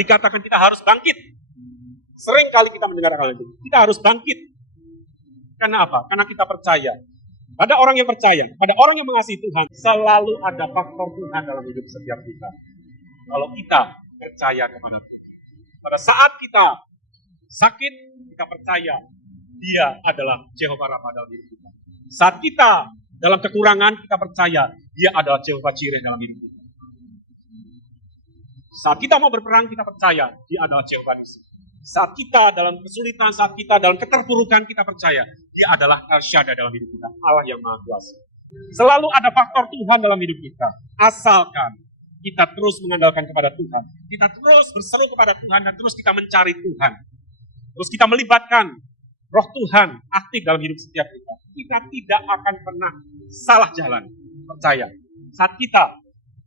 Dikatakan kita harus bangkit. Sering kali kita mendengar hal itu. Kita harus bangkit. Karena apa? Karena kita percaya. Pada orang yang percaya, pada orang yang mengasihi Tuhan, selalu ada faktor Tuhan dalam hidup setiap kita. Kalau kita percaya kepada Tuhan. Pada saat kita sakit, kita percaya Dia adalah Jehovah Rafa dalam hidup kita. Saat kita dalam kekurangan, kita percaya Dia adalah Jehovah Jireh dalam hidup kita. Saat kita mau berperang, kita percaya Dia adalah Jehovah Nissi. Saat kita dalam kesulitan, saat kita dalam keterpurukan, kita percaya Dia adalah El Shaddai dalam hidup kita, Allah yang Maha Kuasa. Selalu ada faktor Tuhan dalam hidup kita. Asalkan kita terus mengandalkan kepada Tuhan, kita terus berseru kepada Tuhan, dan terus kita mencari Tuhan. Terus kita melibatkan Roh Tuhan aktif dalam hidup setiap kita. Kita tidak akan pernah salah jalan. Percaya. Saat kita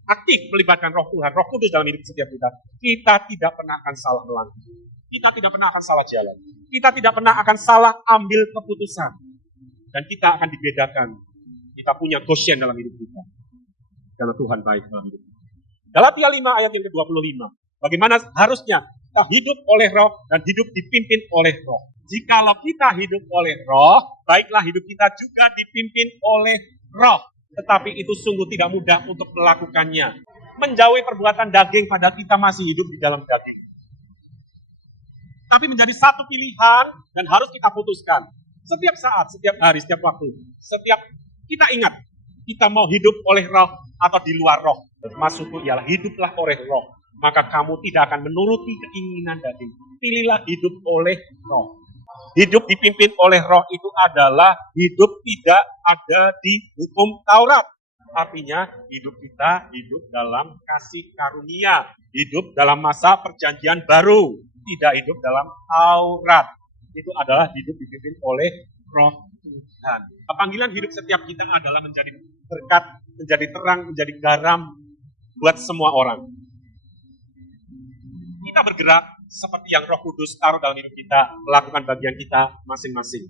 aktif melibatkan Roh Tuhan, Roh Kudus dalam hidup setiap kita tidak pernah akan salah melangkah. Kita tidak pernah akan salah jalan. Kita tidak pernah akan salah ambil keputusan. Dan kita akan dibedakan. Kita punya Goshen dalam hidup kita. Karena Tuhan baik dalam hidup kita. Galatia 5 ayat yang ke-25. Bagaimana harusnya kita hidup oleh Roh dan hidup dipimpin oleh Roh. Jikalau kita hidup oleh Roh, baiklah hidup kita juga dipimpin oleh Roh. Tetapi itu sungguh tidak mudah untuk melakukannya. Menjauhi perbuatan daging pada kita masih hidup di dalam daging. Tapi menjadi satu pilihan dan harus kita putuskan. Setiap saat, setiap hari, setiap waktu. Setiap kita ingat, kita mau hidup oleh Roh atau di luar Roh. Maksudku ialah hiduplah oleh Roh. Maka kamu tidak akan menuruti keinginan daging. Pilihlah hidup oleh Roh. Hidup dipimpin oleh Roh itu adalah hidup tidak ada di hukum Taurat. Artinya hidup kita hidup dalam kasih karunia. Hidup dalam masa perjanjian baru. Tidak hidup dalam Taurat. Itu adalah hidup dipimpin oleh Roh Tuhan. Panggilan hidup setiap kita adalah menjadi berkat, menjadi terang, menjadi garam buat semua orang. Kita bergerak seperti yang Roh Kudus taruh dalam hidup kita, melakukan bagian kita masing-masing.